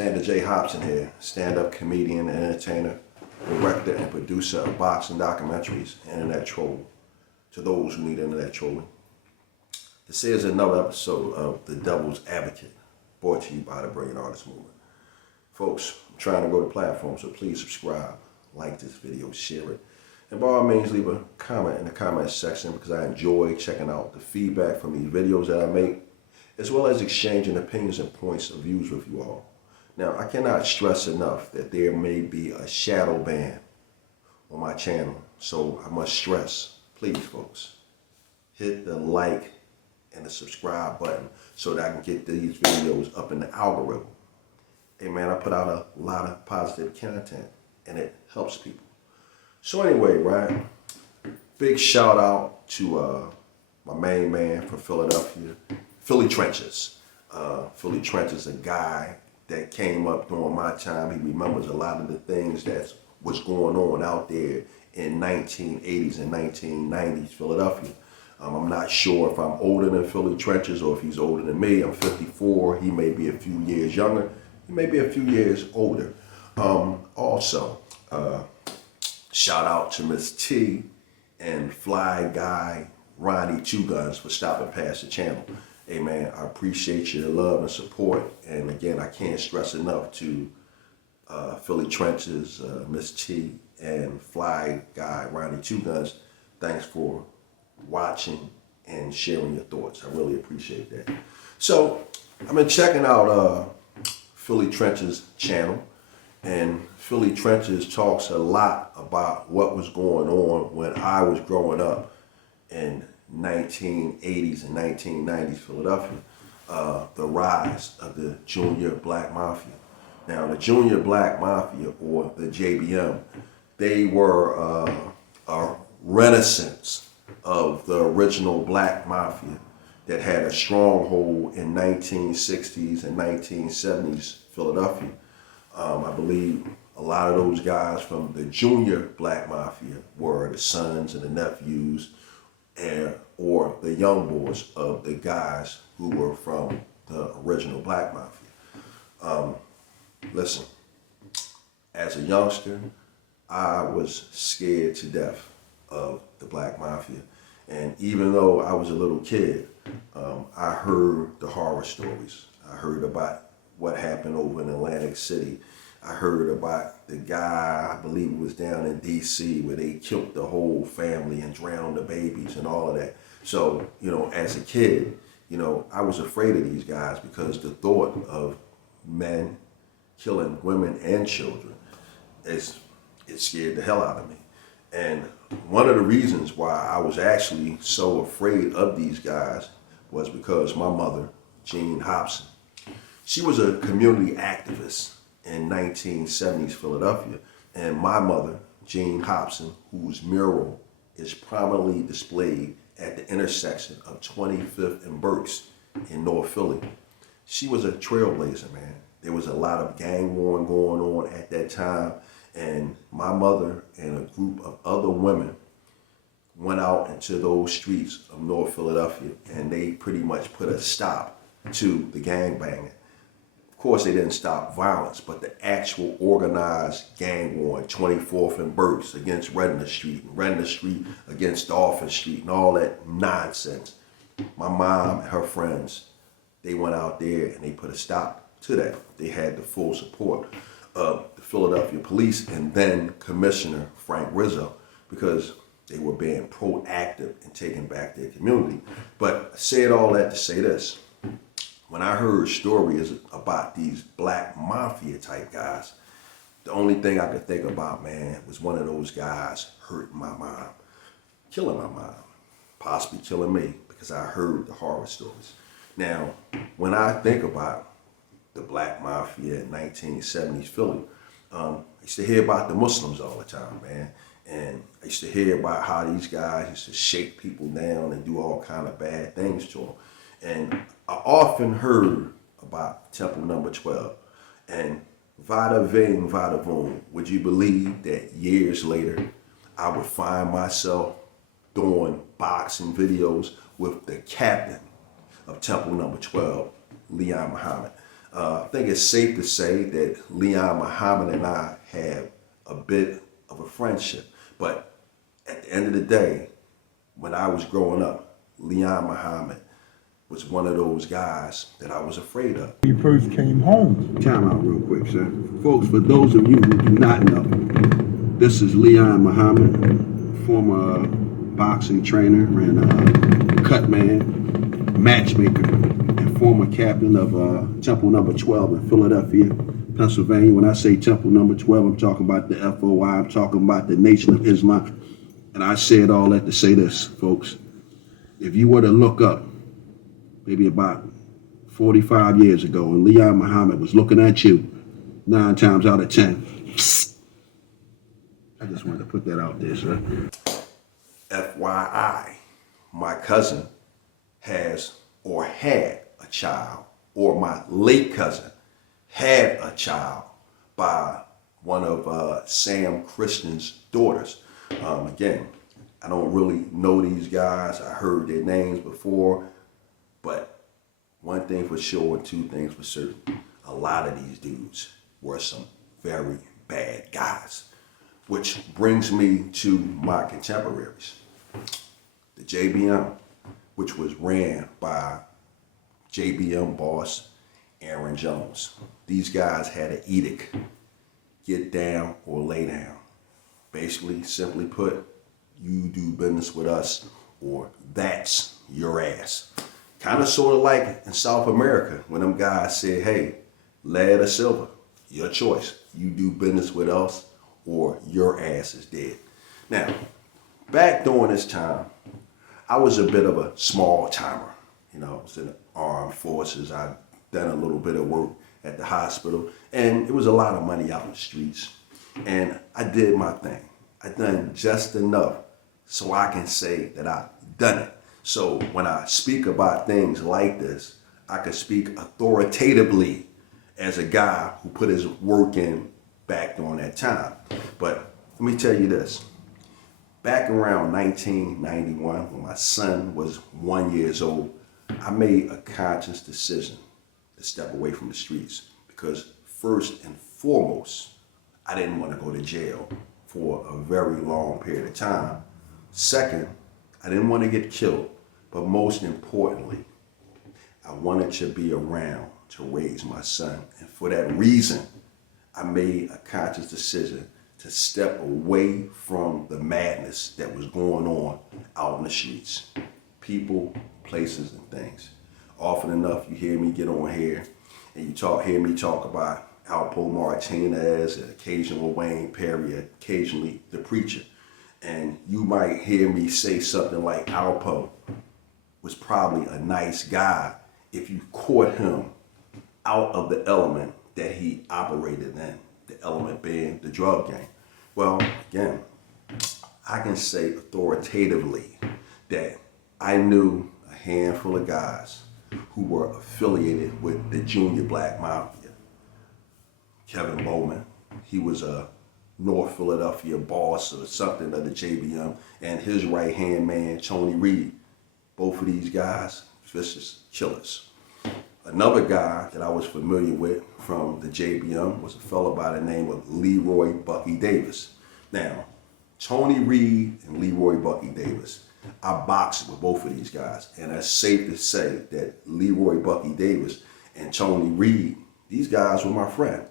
Sandra J. Hobson here, stand-up comedian and entertainer, director and producer of boxing documentaries, internet troll. To those who need internet trolling. This is another episode of The Devil's Advocate, brought to you by the Brilliant Artist Movement. Folks, I'm trying to grow the platform, so please subscribe, like this video, share it, and by all means leave a comment in the comment section because I enjoy checking out the feedback from these videos that I make, as well as exchanging opinions and points of views with you all. Now, I cannot stress enough that there may be a shadow ban on my channel, so I must stress, please folks, hit the like and the subscribe button so that I can get these videos up in the algorithm. Hey man, I put out a lot of positive content and it helps people. So anyway, right, big shout out to my main man from Philadelphia, Philly Trenches. Philly Trenches, a guy that came up during my time. He remembers a lot of the things that was going on out there in 1980s and 1990s Philadelphia. I'm not sure if I'm older than Philly Trenches or if he's older than me. I'm 54. He may be a few years younger. He may be a few years older. Also, shout out to Miss T and Fly Guy Ronnie Two Guns for stopping past the channel. Hey man, I appreciate your love and support. And again, I can't stress enough to Philly Trenches, Miss T, and Fly Guy Ronnie Two Guns. Thanks for watching and sharing your thoughts. I really appreciate that. So I've been checking out Philly Trenches channel, and Philly Trenches talks a lot about what was going on when I was growing up in 1980s and 1990s Philadelphia, the rise of the Junior Black Mafia. Now, the Junior Black Mafia, or the J.B.M, they were a renaissance of the original Black Mafia that had a stronghold in 1960s and 1970s Philadelphia. I believe a lot of those guys from the Junior Black Mafia were the sons and the nephews or the young boys of the guys who were from the original Black Mafia. Listen, as a youngster, I was scared to death of the Black Mafia. And even though I was a little kid, I heard the horror stories. I heard about what happened over in Atlantic City. I heard about the guy, I believe it was down in D.C., where they killed the whole family and drowned the babies and all of that. So, you know, as a kid, you know, I was afraid of these guys because the thought of men killing women and children, it scared the hell out of me. And one of the reasons why I was actually so afraid of these guys was because my mother, Jean Hobson, she was a community activist in 1970s Philadelphia. And my mother, Jean Hobson, whose mural is prominently displayed at the intersection of 25th and Berks in North Philly, she was a trailblazer, man. There was a lot of gang warring going on at that time. And my mother and a group of other women went out into those streets of North Philadelphia and they pretty much put a stop to the gangbanging. Of course, they didn't stop violence, but the actual organized gang war, 24th and Berks against Redner Street, and Redner Street against Dolphin Street, and all that nonsense. My mom and her friends, they went out there and they put a stop to that. They had the full support of the Philadelphia police and then Commissioner Frank Rizzo, because they were being proactive in taking back their community. But I said all that to say this. When I heard stories about these Black Mafia type guys, the only thing I could think about, man, was one of those guys hurting my mom, killing my mom, possibly killing me, because I heard the horror stories. Now, when I think about the Black Mafia in 1970s Philly, I used to hear about the Muslims all the time, man. And I used to hear about how these guys used to shake people down and do all kind of bad things to them. And I often heard about Temple Number 12. And vada ving, vada voom, would you believe that years later, I would find myself doing boxing videos with the captain of Temple Number 12, Leon Muhammad. I think it's safe to say that Leon Muhammad and I have a bit of a friendship. But at the end of the day, when I was growing up, Leon Muhammad was one of those guys that I was afraid of. When you first came home. Time out real quick, sir. Folks, for those of you who do not know, this is Leon Muhammad, former boxing trainer and cut man, matchmaker, and former captain of Temple Number 12 in Philadelphia, Pennsylvania. When I say Temple Number 12, I'm talking about the FOI, I'm talking about the Nation of Islam. And I said all that to say this, folks. If you were to look up, maybe about 45 years ago, and Leon Muhammad was looking at you 9 times out of 10. I just wanted to put that out there, sir. FYI, my cousin has or had a child, or my late cousin had a child by one of Sam Christian's daughters. Again, I don't really know these guys. I heard their names before, but one thing for sure and two things for certain, a lot of these dudes were some very bad guys. Which brings me to my contemporaries. The J.B.M, which was ran by J.B.M boss Arron Jones. These guys had an edict, get down or lay down. Basically, simply put, you do business with us or that's your ass. Kind of sort of like in South America when them guys said, hey, lead or silver, your choice. You do business with us or your ass is dead. Now, back during this time, I was a bit of a small timer. You know, I was in the armed forces. I'd done a little bit of work at the hospital, and it was a lot of money out in the streets. And I did my thing. I done just enough so I can say that I done it. So when I speak about things like this, I can speak authoritatively as a guy who put his work in back during that time. But let me tell you this. Back around 1991, when my son was 1 year old, I made a conscious decision to step away from the streets because first and foremost, I didn't want to go to jail for a very long period of time. Second, I didn't want to get killed, but most importantly, I wanted to be around to raise my son. And for that reason, I made a conscious decision to step away from the madness that was going on out in the streets. People, places, and things. Often enough, you hear me get on here and you hear me talk about Alpo Martinez, and occasionally Wayne Perry, occasionally the preacher. And you might hear me say something like Alpo was probably a nice guy if you caught him out of the element that he operated in, the element being the drug gang. Well, again, I can say authoritatively that I knew a handful of guys who were affiliated with the Junior Black Mafia. Kevin Bowman, he was a North Philadelphia boss or something of the J.B.M, and his right-hand man, Tony Reed. Both of these guys, vicious killers. Another guy that I was familiar with from the J.B.M was a fellow by the name of Leroy Bucky Davis. Now, Tony Reed and Leroy Bucky Davis, I boxed with both of these guys, and it's safe to say that Leroy Bucky Davis and Tony Reed, these guys were my friend.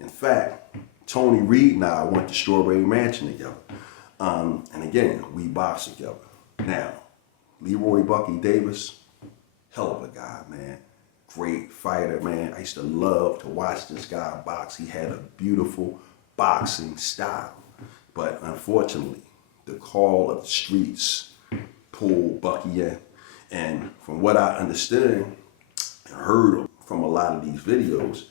In fact, Tony Reed and I went to Strawberry Mansion together. And again, we boxed together. Now, Leroy Bucky Davis, hell of a guy, man. Great fighter, man. I used to love to watch this guy box. He had a beautiful boxing style. But unfortunately, the call of the streets pulled Bucky in. And from what I understood and heard from a lot of these videos,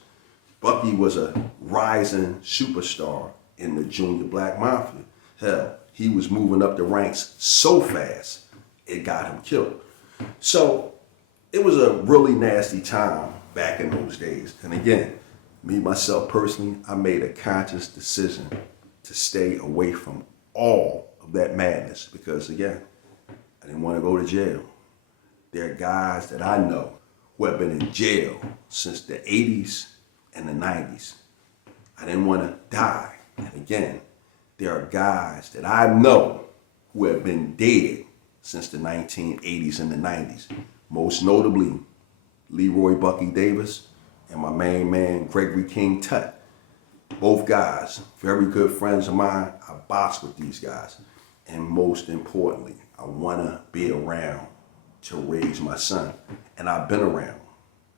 Bucky was a rising superstar in the Junior Black Mafia. Hell, he was moving up the ranks so fast, it got him killed. So it was a really nasty time back in those days. And again, me, myself personally, I made a conscious decision to stay away from all of that madness because again, I didn't want to go to jail. There are guys that I know who have been in jail since the 80s and the 90s. I didn't want to die. And again, there are guys that I know who have been dead since the 1980s and the 90s. Most notably, Leroy Bucky Davis and my main man, Gregory King Tut. Both guys, very good friends of mine. I box with these guys. And most importantly, I want to be around to raise my son. And I've been around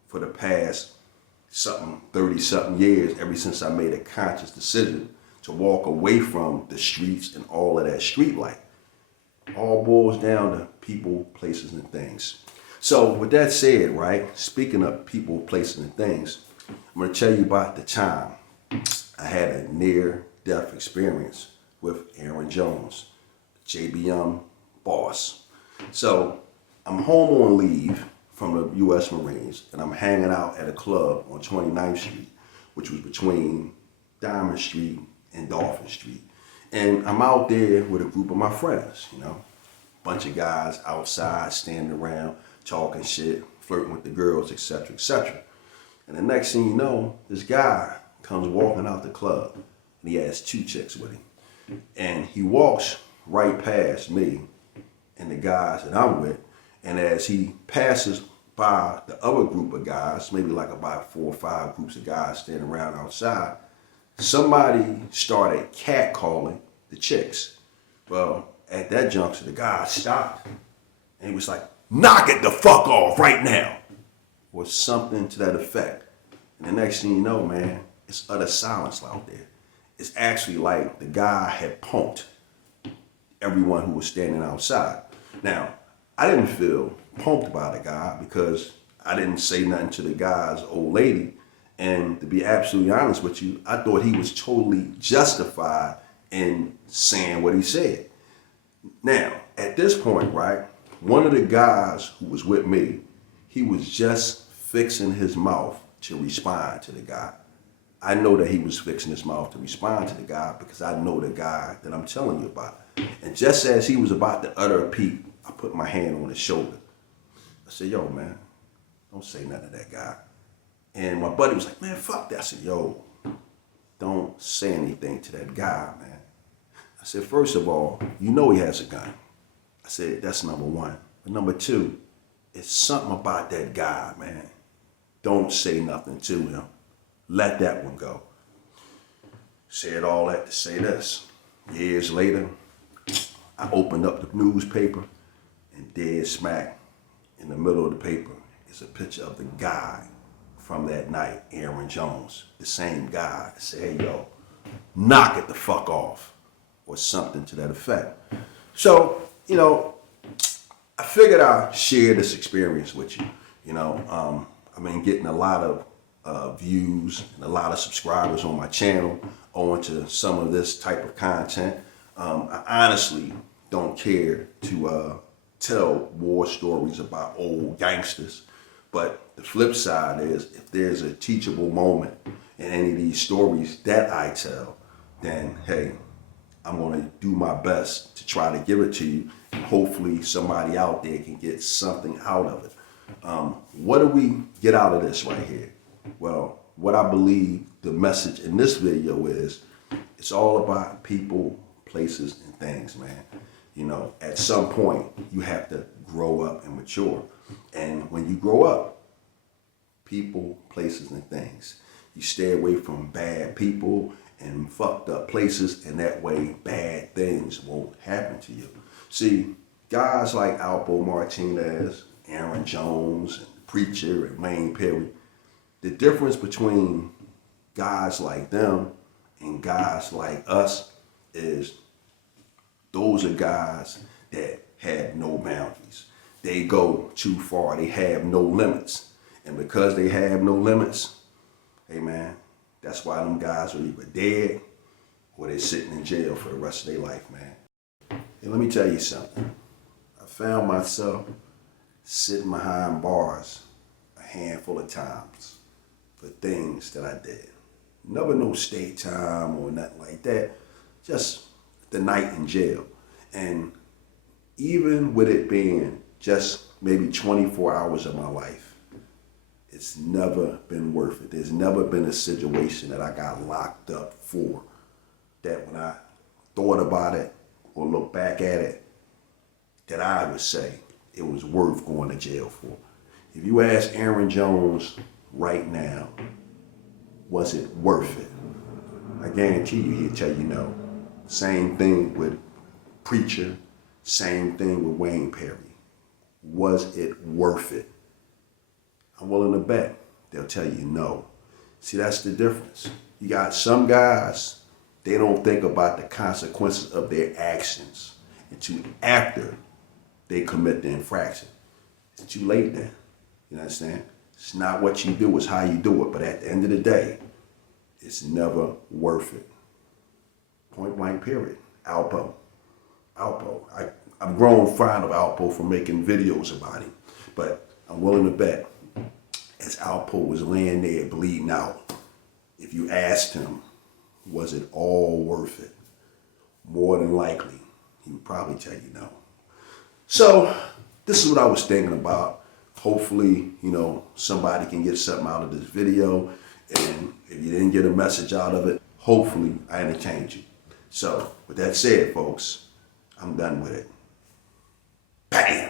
for the past 30-something years, ever since I made a conscious decision to walk away from the streets and all of that street life. All boils down to people, places, and things. So with that said, right, speaking of people, places, and things, I'm going to tell you about the time I had a near-death experience with Arron Jones, J.B.M. boss. So I'm home on leave from the U.S. Marines, and I'm hanging out at a club on 29th Street, which was between Diamond Street and Dolphin Street. And I'm out there with a group of my friends, bunch of guys outside standing around, talking shit, flirting with the girls, etc., etc. And the next thing you know, this guy comes walking out the club, and he has 2 chicks with him. And he walks right past me and the guys that I'm with, and as he passes by the other group of guys, maybe like about 4 or 5 groups of guys standing around outside, somebody started catcalling the chicks. Well, at that juncture, the guy stopped, and he was like, "Knock it the fuck off right now," or something to that effect. And the next thing you know, man, it's utter silence out there. It's actually like the guy had punked everyone who was standing outside. Now, I didn't feel punked by the guy because I didn't say nothing to the guy's old lady. And to be absolutely honest with you, I thought he was totally justified in saying what he said. Now, at this point, right, one of the guys who was with me, he was just fixing his mouth to respond to the guy. I know that he was fixing his mouth to respond to the guy because I know the guy that I'm telling you about. And just as he was about to utter a peep, I put my hand on his shoulder. I said, "Yo, man, don't say nothing to that guy." And my buddy was like, "Man, fuck that." I said, "Yo, don't say anything to that guy, man." I said, "First of all, you know he has a gun." I said, "That's number one. But number two, it's something about that guy, man. Don't say nothing to him. Let that one go." Said all that to say this. Years later, I opened up the newspaper, and dead smack in the middle of the paper is a picture of the guy from that night, Arron Jones. The same guy that said, "Hey, yo, knock it the fuck off," or something to that effect. So, I figured I'd share this experience with you. I've been getting a lot of views and a lot of subscribers on my channel owing to some of this type of content. I honestly don't care to tell war stories about old gangsters, but the flip side is if there's a teachable moment in any of these stories that I tell, then hey, I'm going to do my best to try to give it to you, and hopefully somebody out there can get something out of it. What do we get out of this right here? Well, what I believe the message in this video is, it's all about people, places, and things, man. At some point, you have to grow up and mature. And when you grow up, people, places, and things, you stay away from bad people and fucked up places, and that way bad things won't happen to you. See, guys like Alpo Martinez, Arron Jones, and Preacher, and Wayne Perry, the difference between guys like them and guys like us is those are guys that have no boundaries. They go too far. They have no limits. And because they have no limits, hey man, that's why them guys are either dead or they're sitting in jail for the rest of their life, man. Hey, let me tell you something. I found myself sitting behind bars a handful of times for things that I did. Never no state time or nothing like that. Just the night in jail. And even with it being just maybe 24 hours of my life, It's never been worth it. There's never been a situation that I got locked up for that when I thought about it or look back at it, that I would say it was worth going to jail for. If you ask Arron Jones right now, was it worth it? I guarantee you he'll tell you no. Same thing with Preacher, same thing with Wayne Perry. Was it worth it? I'm willing to bet they'll tell you no. See, that's the difference. You got some guys, they don't think about the consequences of their actions until after they commit the infraction. It's too late then. You understand? It's not what you do, it's how you do it. But at the end of the day, it's never worth it. Point blank period. Alpo. I've grown fond of Alpo for making videos about him. But I'm willing to bet as Alpo was laying there bleeding out, if you asked him, was it all worth it? More than likely, he would probably tell you no. So this is what I was thinking about. Hopefully, somebody can get something out of this video. And if you didn't get a message out of it, hopefully I entertained you. So with that said, folks, I'm done with it. Bam!